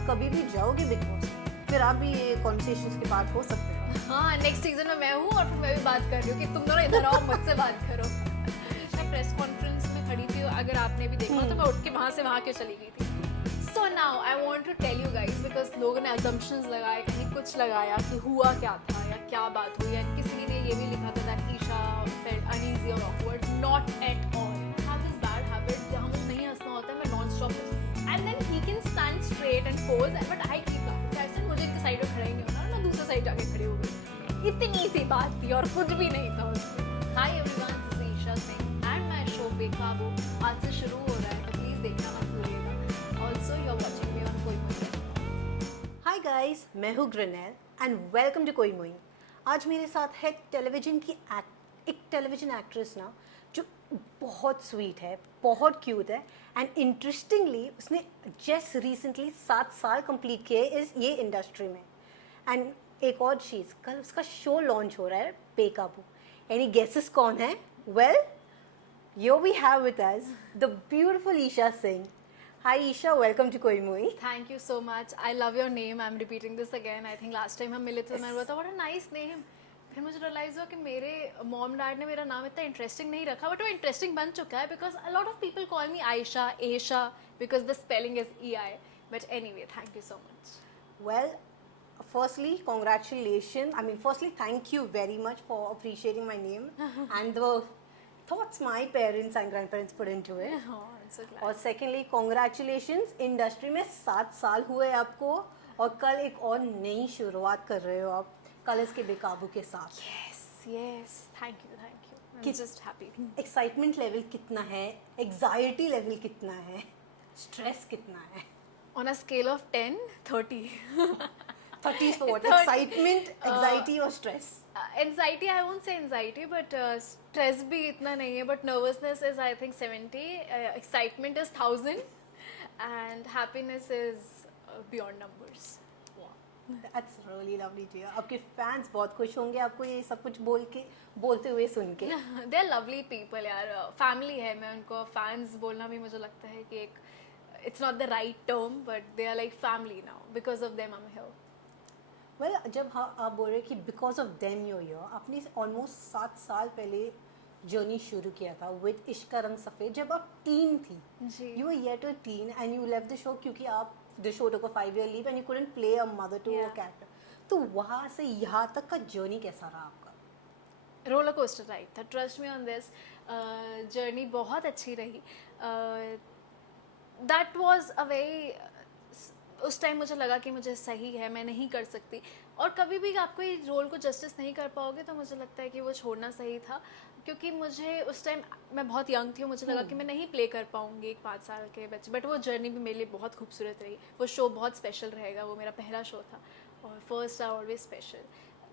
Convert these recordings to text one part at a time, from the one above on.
आप कभी भी जाओगे बिग बॉस फिर आप भी ये कॉन्वर्सेशंस के पार्ट हो सकते हो। हाँ, नेक्स्ट सीजन में मैं हूँ और फिर मैं भी बात कर रही हूँ कि तुम दोनों इधर आओ, मुझसे बात करो। मैं प्रेस कॉन्फ्रेंस में खड़ी थी, अगर आपने भी देखा तो मैं उठ के वहाँ से वहाँ के चली गई थी। So now I want to tell you guys, because लोगों ने assumptions लगाए, कहीं कुछ लगाया कि हुआ क्या था या क्या बात हुई, एंड किसी ने ये भी लिखा था that Isha felt uneasy or awkward. Not at all. I have this bad habit जहाँ मुझे नहीं हंसना होता है, मैं non-stop हंसती हूँ. And then he can stand straight and pose, but I keep laughing. I said मुझे एक साइड में खड़ा ही नहीं होना, मैं दूसरे साइड जाके खड़ी हो गई. इतनी सी बात थी और कुछ भी नहीं था उसमें. Hi everyone, this is Isha Singh and my show बेकाबू आज से शुरू हो रहा है, तो प्लीज देखना मत भूलिएगा. Also, you're watching me on कोई मुझे. हाय गाइस, मैं हूँ ग्रेनेल एंड वेलकम टू कोई मोई. आज मेरे साथ है एक टेलीविजन एक्ट्रेस ना जो बहुत स्वीट है, बहुत क्यूट है एंड इंटरेस्टिंगली उसने जस्ट रिसेंटली 7 साल कंप्लीट किए इस ये इंडस्ट्री में. एंड एक और चीज़, कल उसका शो लॉन्च हो रहा है बेकाबू. एनी गेसेस कौन है? Well, yo we have with us the beautiful Isha Singh. Hi Isha, welcome to Koi Mui. Thank you so much. I love your name. I'm repeating this again. I think last time हम मिले थे तो मैंने बोला what a nice name. फिर मुझे realise हुआ कि मेरे मॉम डैड ने मेरा नाम इतना इंटरेस्टिंग नहीं रखा, बट वो इंटरेस्टिंग बन चुका है because a lot of people call me Ayesha, Esha, because the spelling is EI. But anyway, thank you so much. Well, firstly, congratulations. Firstly, thank you very much for appreciating my name and the thoughts my parents and grandparents put into it. So glad. और secondly congratulations, industry में 7 साल हुए आपको और कल एक और नई शुरुआत कर रहे हो आप, कल इसके बेकाबू के साथ. Yes, thank you. I'm just happy. Excitement level कितना है, एग्जाइटी लेवल कितना है, स्ट्रेस कितना है? On a scale of 10, 30. 30 for what? 30. Excitement, anxiety और stress? Anxiety, I won't say anxiety, but stress भी इतना नहीं है, but nervousness is I think 70, excitement is 1000, and happiness is beyond numbers. That's really lovely to hear. आपके fans बहुत खुश होंगे आपको ये सब कुछ बोलते हुए सुन के. They're lovely people यार, family है. मैं उनको fans बोलना भी मुझे लगता है कि एक it's not the right term, but they are like family now. Because of them I'm here. Well, जब आप बोल रहे कि because of them you here, आपने ऑलमोस्ट 7 साल पहले जर्नी शुरू किया था विद इश्क का रंग सफ़ेद जब आप टीन थी. जी. You were yet a teen and you left the show क्योंकि आप the show took a 5-year leave and you couldn't play a mother to a character. तो वहाँ से यहाँ तक का जर्नी कैसा रहा आपका? रोलर कोस्टर राइड था, trust me on this. Journey बहुत अच्छी रही. दैट वॉज अ वेरी, उस टाइम मुझे लगा कि मुझे सही है, मैं नहीं कर सकती, और कभी भी आपको ये रोल को जस्टिस नहीं कर पाओगे तो मुझे लगता है कि वो छोड़ना सही था, क्योंकि मुझे उस टाइम मैं बहुत यंग थी, मुझे लगा कि मैं नहीं प्ले कर पाऊँगी एक 5 साल के बच्चे. बट वो जर्नी भी मेरे लिए बहुत खूबसूरत रही. वो शो बहुत स्पेशल रहेगा, वो मेरा पहला शो था और first are always special.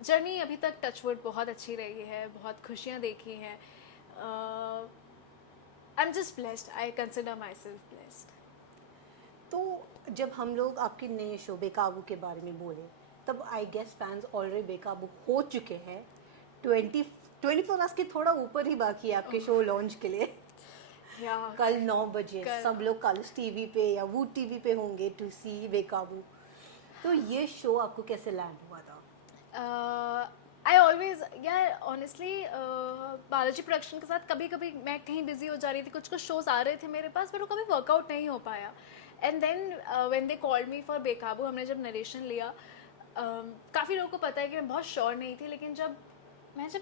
Journey अभी तक टचवुड बहुत अच्छी रही है, बहुत खुशियाँ देखी हैं. I am just blessed, I consider my self blessed. तो जब हम लोग आपके नए शो बेकाबू के बारे में बोले तब आई गेस फैंस ऑलरेडी बेकाबू हो चुके हैं. 24 आवर्स के थोड़ा ऊपर ही बाकी है आपके शो लॉन्च के लिए. कल 9 बजे सब लोग कलर्स टीवी पे या वूड टीवी पे होंगे टू सी बेकाबू. तो ये शो आपको कैसे लैंड हुआ था? आई ऑलवेज यार ऑनेस्टली बालाजी प्रोडक्शन के साथ कभी कभी मैं कहीं बिजी हो जा रही थी, कुछ शोज आ रहे थे मेरे पास, बट वो कभी वर्कआउट नहीं हो पाया. And then when they called me for Bekaboo, हमने जब नरेशन लिया, काफ़ी लोगों को पता है कि मैं बहुत श्योर नहीं थी, लेकिन जब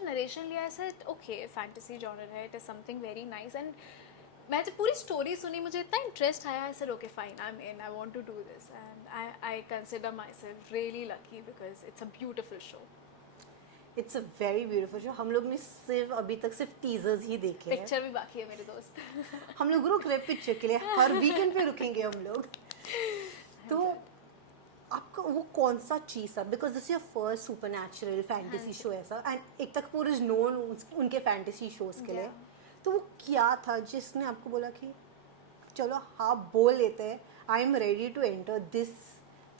नरेशन लिया ऐसा ओके फैंटेसी जॉनर है, it is something very nice. And मैं जब पूरी स्टोरी सुनी मुझे इतना इंटरेस्ट आया, I said okay fine, I am in, I want to do this, and I consider myself really lucky because it's a beautiful show. It's a very beautiful show. हम लोग ने अभी तक सिर्फ टीजर्स ही देखे हैं. Picture भी बाकी है मेरे दोस्त. हम लोग रुक रहे पिक्चर के लिए, हर वीकेंड पे रुकेंगे हम लोग. तो आपका वो कौन सा चीज़ था, because this your first super natural fantasy show ऐसा, एंड एक तक पूरे नोन उनके फैंटेसी शोज के लिए. तो वो क्या था जिसने आपको बोला कि चलो हाँ बोल लेते हैं, I am ready to enter this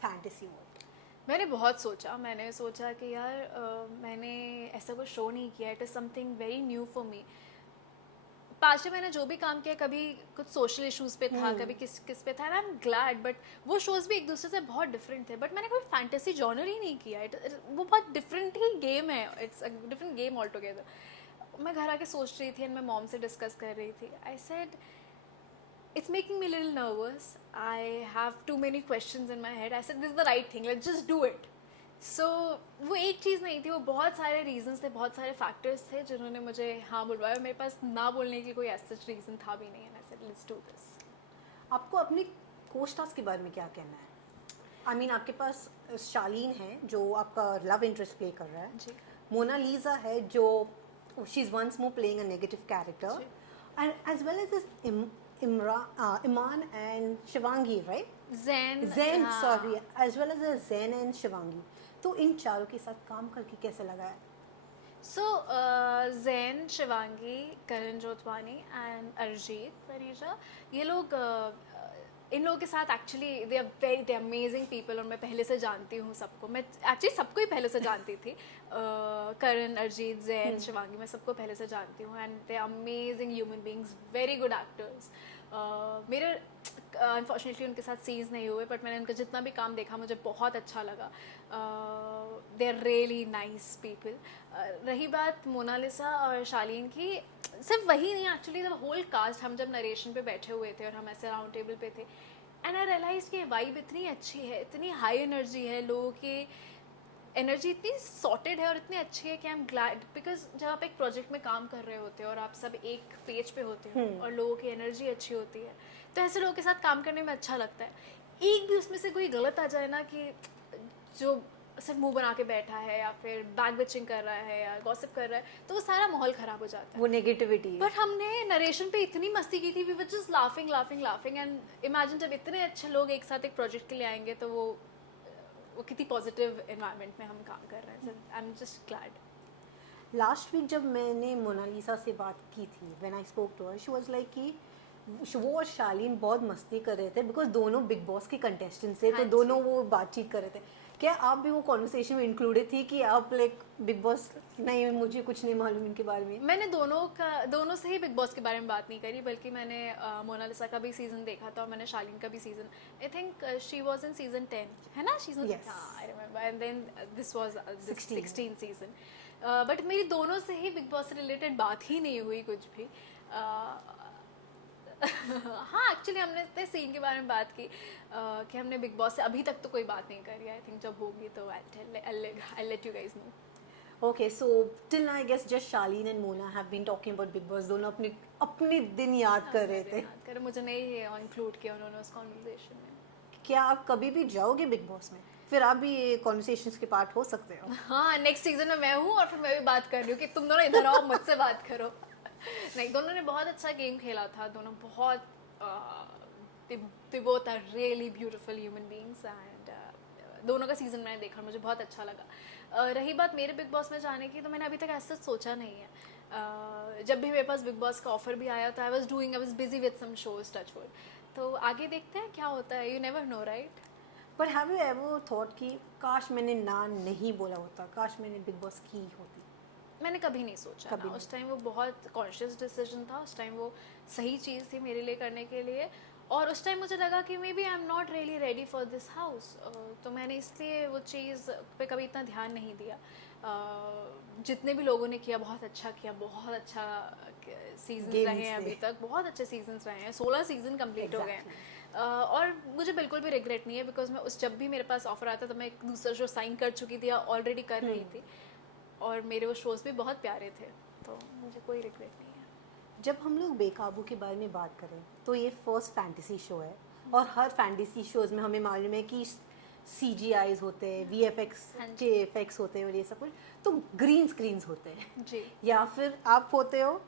fantasy world? मैंने बहुत सोचा, मैंने सोचा कि यार मैंने ऐसा कोई शो नहीं किया, it is something very new for me. पाँच मैंने जो भी काम किया कभी कुछ सोशल इश्यूज पे था, कभी किस किस पे था, and I am glad, but वो शोज भी एक दूसरे से बहुत डिफरेंट थे, बट मैंने कभी फैंटेसी जॉनर ही नहीं किया। वो बहुत डिफरेंट ही गेम है, it's a different game all together. मैं घर आके सोच रही थी एंड मैं मॉम से डिस्कस कर रही थी, I said it's making me a little nervous. I have too many questions in my head. I said, this is the right thing. Let's just do it. So वो एक चीज़ नहीं थी, वो बहुत सारे रीजंस थे, बहुत सारे फैक्टर्स थे जिन्होंने मुझे हाँ बुलवाया। मेरे पास ना बोलने के लिए कोई ऐसा रीज़न था भी नहीं। And I said, let's do this. आपको अपने कोस्टार्स के बारे में क्या कहना है? आई मीन आपके पास शालीन है जो आपका लव इंटरेस्ट प्ले कर रहा है, जी। मोनालिसा है जो she is once more playing a negative character, जी। And as well as Iman and Shivangi, right? Zen, हाँ। Sorry, as well as Zain and Shivangi. तो इन चारों के साथ काम करके कैसे लगा है? So, Zen, Shivangi, Karan Jotwani and Arijit Parija, ये लोग इन लोगों के साथ actually they are very amazing people, और मैं पहले से जानती हूँ सबको। मैं एक्चुअली सबको ही पहले से जानती थी, करण, अरिजीत, जैन, शिवांगी, मैं सबको पहले से जानती हूँ, and they are amazing human beings, very good actors. मेरे अनफॉर्चुनेटली उनके साथ सीन्स नहीं हुए, बट मैंने उनका जितना भी काम देखा मुझे बहुत अच्छा लगा। They are really nice people. रही बात मोनालिसा और शालीन की, सिर्फ वही नहीं, एक्चुअली द होल कास्ट, हम जब नरेशन पे बैठे हुए थे और हम ऐसे राउंड टेबल पे थे, एंड आई रियलाइज कि वाइब इतनी अच्छी है, इतनी हाई एनर्जी है, लोगों की एनर्जी इतनी सॉर्टेड है और इतनी अच्छी है कि आई एम ग्लैड, बिकॉज जब आप एक प्रोजेक्ट में काम कर रहे होते हो और आप सब एक पेज पे होते हो और लोगों की एनर्जी अच्छी होती है, तो ऐसे लोगों के साथ काम करने में अच्छा लगता है। एक भी उसमें से कोई गलत आ जाए ना, कि जो सिर्फ मुंह बना के बैठा है या फिर बैक बिचिंग कर रहा है या गॉसिप कर रहा है, तो वो सारा माहौल खराब हो जाता है, वो नेगेटिविटी। बट हमने नरेशन पे इतनी मस्ती की थी, we were just laughing laughing laughing, and imagine जब इतने अच्छे लोग एक साथ एक प्रोजेक्ट के लिए आएंगे तो वो कितनी पॉजिटिव एनवायरनमेंट में हम काम कर रहे हैं। I am just glad. Last week जब मैंने मोनालिसा से बात की थी, when I spoke to her, she was like कि वो और शालीन बहुत मस्ती कर रहे थे बिकॉज दोनों बिग बॉस के कंटेस्टेंट्स थे, हाँ तो जी। दोनों वो बातचीत कर रहे थे। क्या आप भी वो कॉन्वर्सेशन में इंक्लूडेड थी कि आप लाइक बिग बॉस, नहीं मुझे कुछ नहीं मालूम इनके बारे में? मैंने दोनों से ही बिग बॉस के बारे में बात नहीं करी, बल्कि मैंने मोनालिसा का भी सीजन देखा था और मैंने शालीन का भी season, I think she was in season 10, है ना? Season, Yes. I remember, and then this was 16 16 season. But मेरी दोनों से ही बिग बॉस से रिलेटेड बात ही नहीं हुई कुछ भी। हाँ, एक्चुअली हमने इतने सीन के बारे में बात की कि हमने बिग बॉस से अभी तक तो कोई बात नहीं करी। आई थिंक जब होगी तो I'll let you guys know. Okay, so till now I guess just Shaleen and Mona have been talking about Big Boss. दोनों अपने अपने दिन याद कर रहे थे। मुझे नहीं इंक्लूड किया उन्होंने उस कॉन्वर्सेशन में। क्या आप कभी भी जाओगे बिग बॉस में? फिर आप भी ये कॉन्वर्सेशंस के पार्ट हो सकते हो। हाँ, नेक्स्ट सीजन में मैं हूँ और फिर मैं भी बात कर रही हूँ कि तुम दोनों इधर आओ, मुझसे बात करो। नहीं, दोनों ने बहुत अच्छा गेम खेला था, दोनों बहुत they both are really beautiful human beings, and दोनों का सीजन मैंने देखा और मुझे बहुत अच्छा लगा। रही बात मेरे बिग बॉस में जाने की, तो मैंने अभी तक ऐसा सोचा नहीं है। जब भी मेरे पास बिग बॉस का ऑफर भी आया तो I was busy with some shows, touchwood, तो आगे देखते हैं क्या होता है, you never know, right? But have you ever thought कि काश मैंने ना नहीं बोला होता, काश मैंने बिग बॉस की होती? मैंने कभी नहीं सोचा कभी ना। उस टाइम वो बहुत कॉन्शियस डिसीजन था, उस टाइम वो सही चीज़ थी मेरे लिए करने के लिए, और उस टाइम मुझे लगा कि maybe I am not really ready for this house, तो मैंने इसलिए वो चीज़ पे कभी इतना ध्यान नहीं दिया। जितने भी लोगों ने किया बहुत अच्छा किया, बहुत अच्छा सीजन रहे हैं अभी तक, बहुत अच्छे सीजन रहे हैं, 16 सीजन कंप्लीट हो गए हैं। और मुझे बिल्कुल भी रिग्रेट नहीं है, बिकॉज मैं जब भी मेरे पास ऑफर आता तो मैं एक दूसरा शो साइन कर चुकी थी या ऑलरेडी कर रही थी, और मेरे वो शोज़ भी बहुत प्यारे थे, तो मुझे कोई रिग्रेट नहीं है। जब हम लोग बेकाबू के बारे में बात करें तो ये फर्स्ट फैंटेसी शो है, और हर फैंटेसी शोज में हमें मालूम है कि CGIs होते हैं, VFX के इफेक्ट्स होते हैं और ये सब कुछ, तो ग्रीन स्क्रीन्स होते हैं जी। या फिर आप होते हो,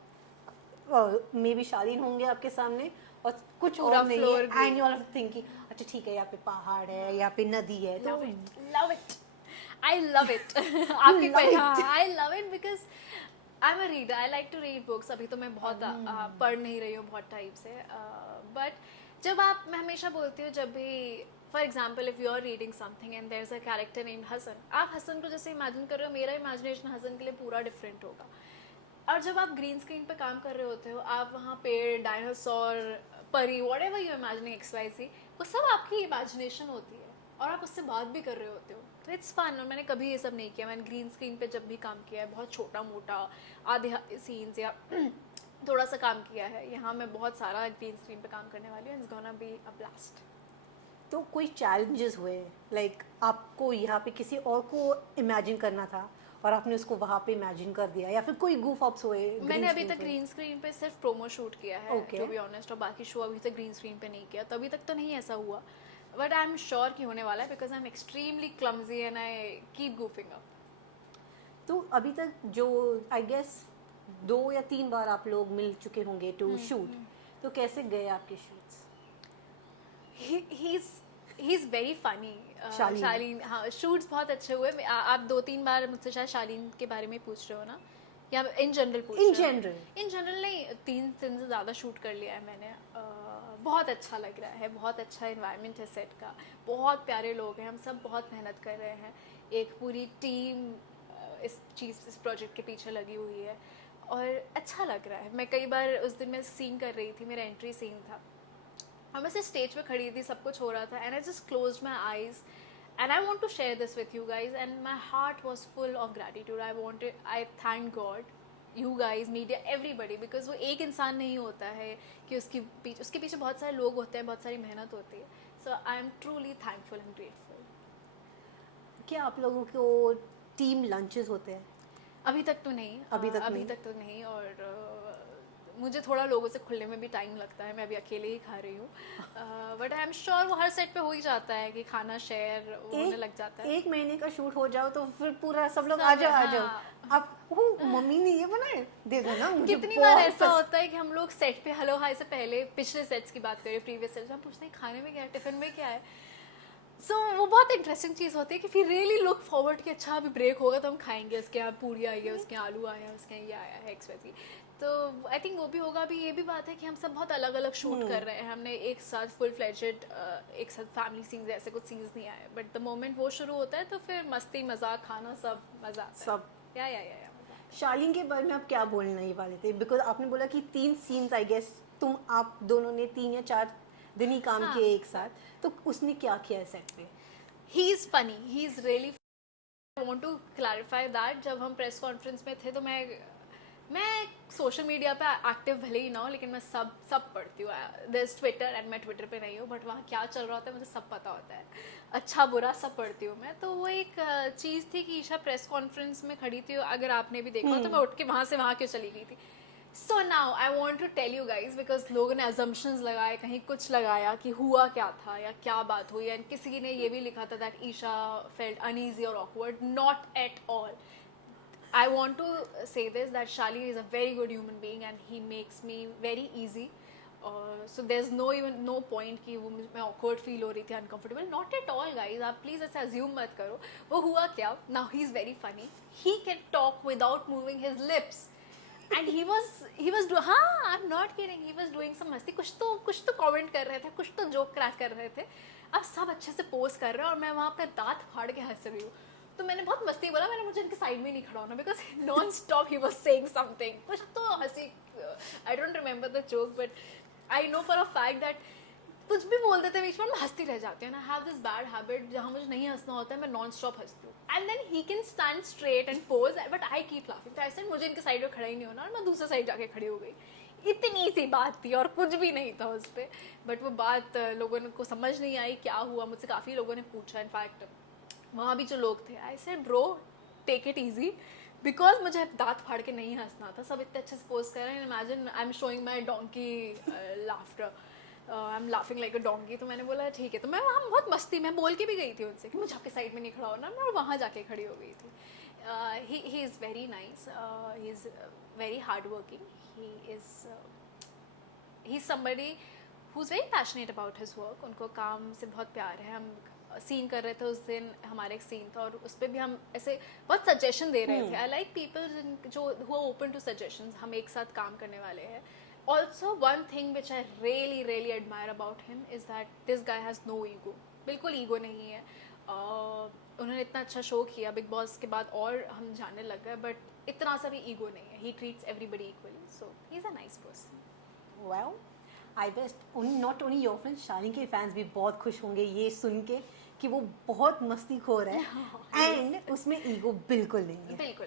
मे बी शालीन होंगे आपके सामने और कुछ और नहीं है, एंड यू आर थिंकिंग अच्छा ठीक है, यहाँ पे पहाड़ है, यहाँ पे नदी है, तो love it, I love it. आपके I love it because I am a reader, I like to read books. अभी तो मैं बहुत पढ़ नहीं रही हूँ बहुत टाइप से, बट जब आप, मैं हमेशा बोलती हूँ, जब भी for example if you are reading something and there is a character named Hasan, आप हसन को जैसे इमेजिन कर रहे हो, मेरा इमेजिनेशन हसन के लिए पूरा डिफरेंट होगा। और जब आप ग्रीन स्क्रीन पे काम कर रहे होते हो, आप वहाँ पेड़, डायनासोर, परी, व्हाटएवर यू इमेजिनिंग XYZ, वो सब आपकी इमेजिनेशन होती है और आप उससे बात भी कर रहे होते हो, तो इट्स फन। और मैंने कभी ये सब नहीं किया। मैंने ग्रीन स्क्रीन पे जब भी काम किया है, बहुत छोटा मोटा आधे सीन्स या थोड़ा सा काम किया है, यहाँ मैं बहुत सारा ग्रीन स्क्रीन पे काम करने वाली हूँ। It's gonna be a blast. तो कोई चैलेंजेस हुए, लाइक आपको यहाँ पे किसी और को इमेजिन करना था और आपने उसको वहाँ पे इमेजिन कर दिया, या फिर कोई goof ups हुए? मैंने अभी तक ग्रीन स्क्रीन पे सिर्फ प्रोमो शूट किया है, Okay. टू बी ऑनेस्ट, और बाकी शो अभी तक ग्रीन स्क्रीन पे नहीं किया, तो अभी तक तो नहीं ऐसा हुआ, बट आई एम श्योर कि होने वाला है, because I am extremely clumsy and I keep gooफिंग अप। तो अभी तक जो आई गेस 2 या 3 बार आप लोग मिल चुके होंगे टू शूट, तो कैसे गए आपके shoots? He is very funny. Shaleen. Shaleen, हाँ, शूट्स बहुत अच्छे हुए। आप 2-3 बार मुझसे शायद शालीन के बारे में पूछ रहे हो ना, या इन जनरल पूछ इन रहे हो? जनरल इन जनरल नहीं, 3 दिन से ज़्यादा शूट कर लिया है मैंने। बहुत अच्छा लग रहा है, बहुत अच्छा इन्वायरमेंट है सेट का, बहुत प्यारे लोग हैं, हम सब बहुत मेहनत कर रहे हैं, एक पूरी टीम इस प्रोजेक्ट के पीछे लगी हुई है और अच्छा लग रहा है। मैं कई बार उस दिन मैं सीन कर रही थी, मेरा एंट्री सीन था और मैं सिर्फ स्टेज पे खड़ी थी, सब कुछ हो रहा था, and I just closed my eyes and I want to share this with you guys, and my heart was full of gratitude. I thank God, you guys, media, everybody, because वो एक इंसान नहीं होता है कि उसके पीछे बहुत सारे लोग होते हैं, बहुत सारी मेहनत होती है। So I am truly thankful and grateful. क्या आप लोगों को टीम लंचेस होते हैं? अभी तक तो नहीं, अभी तक तो नहीं, और मुझे थोड़ा लोगों से खुलने में भी टाइम लगता है, मैं अभी अकेले ही खा रही हूँ, बट आई एम श्योर वो हर सेट पे हो ही जाता है कि खाना शेयर होने लग जाता है। 1 महीने का शूट हो जाओ तो फिर पूरा सब लोग सब, आ जाओ हाँ। आप मम्मी ने ये बनाए दे दो ना मुझे। कितनी बार ऐसा होता है कि हम लोग सेट पे हेलो हाय से पहले, पिछले सेट्स की बात करें, प्रीवियस सेट्स, हम पूछते हैं खाने में क्या है, टिफिन में क्या है। सो वो बहुत इंटरेस्टिंग चीज़ होती है कि फिर रियली लुक फॉरवर्ड कि अच्छा अभी ब्रेक होगा तो हम खाएंगे, उसके यहाँ पूरी आई है, उसके यहाँ आलू आया है, उसके यहाँ ये आया है, XYZ। तो आई थिंक वो भी होगा। अभी ये भी बात है कि हम सब बहुत अलग अलग शूट कर रहे हैं, हमने एक साथ फुल फ्लेजेड एक साथ फैमिली सीन्स ऐसे कुछ सीन्स नहीं आए, बट द मोमेंट वो शुरू होता है तो फिर मस्ती, मजाक, खाना, सब मजा आता है। सब या शालीन के बारे में आप क्या बोलने ही वाले थे? बिकॉज आपने बोला कि 3 सीन्स आई गेस आप दोनों ने 3 या 4 दिन ही काम किए एक साथ, तो उसने क्या किया है सेट पे? He is funny, he is really. I want to clarify that, जब हम प्रेस कॉन्फ्रेंस में थे तो मैं सोशल मीडिया पे एक्टिव भले ही ना हो, लेकिन मैं सब पढ़ती हूँ। देयर इज ट्विटर एंड मैं ट्विटर पे नहीं हूँ, बट वहाँ क्या चल रहा होता है मुझे सब पता होता है, अच्छा बुरा सब पढ़ती हूँ मैं। तो वो एक चीज़ थी कि ईशा प्रेस कॉन्फ्रेंस में खड़ी थी, अगर आपने भी देखा तो मैं उठ के वहाँ से वहाँ क्यों चली गई थी। So now I want to tell you guys, because लोगों ने अजम्पशंस लगाए, कहीं कुछ लगाया कि हुआ क्या था या क्या बात हुई, एंड किसी ने ये भी लिखा था दैट ईशा फेल्ट अनईजी और awkward. Not at all. I want to say this, that Shaleen is a very good human being and he makes me very easy. So there's no point कि वो मैं awkward feel हो रही थी, uncomfortable. Not at all, guys. आप please ऐसा assume मत करो। वो हुआ क्या? Now he's very funny. He can talk without moving his lips. And he was हाँ, I'm not kidding. He was doing some मस्ती, कुछ तो comment कर रहे थे, कुछ तो joke crack कर रहे थे। अब सब अच्छे से pose कर रहे हैं और मैं वहाँ पे दांत फाड़ के हंस रही हूँ। तो मैंने बहुत मस्ती बोला, मैंने मुझे इनके साइड में नहीं खड़ा होना, because non stop he was saying something, कुछ तो हंसी। I don't remember the joke, but I know for a fact that कुछ भी बोल देते बीच में मैं हंसती रह जाती हूँ। I have this bad habit, जहाँ मुझे नहीं हंसना होता है मैं नॉन स्टॉप हंसती हूँ, and then he can stand straight and pose, but I keep laughing. तो ऐसे मुझे इनके साइड में खड़ा ही नहीं होना और मैं दूसरे साइड जाके खड़ी हो गई। इतनी सी बात थी और कुछ भी नहीं था उस पर, बट वो बात लोगों को समझ नहीं आई क्या हुआ। मुझसे काफ़ी लोगों ने पूछा, इनफैक्ट वहाँ भी जो लोग थे, I said bro take it easy, because मुझे दांत फाड़ के नहीं हंसना था। सब इतने अच्छे से पोज कर रहे हैं, imagine I am showing my donkey laughter, I am laughing like a donkey. तो मैंने बोला ठीक है, तो मैं वहाँ बहुत मस्ती में बोल के भी गई थी उनसे कि मुझे आपके साइड में नहीं खड़ा होना, मैं वहाँ जाके खड़ी हो गई थी। He is very nice, he is very hard working, he is somebody who is very passionate about his work. उनको काम से बहुत प्यार है। हम सीन कर रहे थे उस दिन, हमारे एक सीन था और उस पर भी हम ऐसे बहुत सजेशन दे रहे थे। आई लाइक पीपल जो who are open to suggestions, हम एक साथ काम करने वाले हैं। Also one thing which I really admire about him is that this guy has no ego, बिल्कुल ईगो नहीं है। उन्होंने इतना अच्छा शो किया बिग बॉस के बाद और हम जानने लग गए, बट इतना सा भी ईगो नहीं है. ही treats everybody equally, so he is a nice person. Well I best not only your friends, Shalini के फैंस भी बहुत खुश होंगे ये सुन के कि वो बहुत मस्तीखोर है एंड उसमें ईगो बिल्कुल नहीं है. बिल्कुल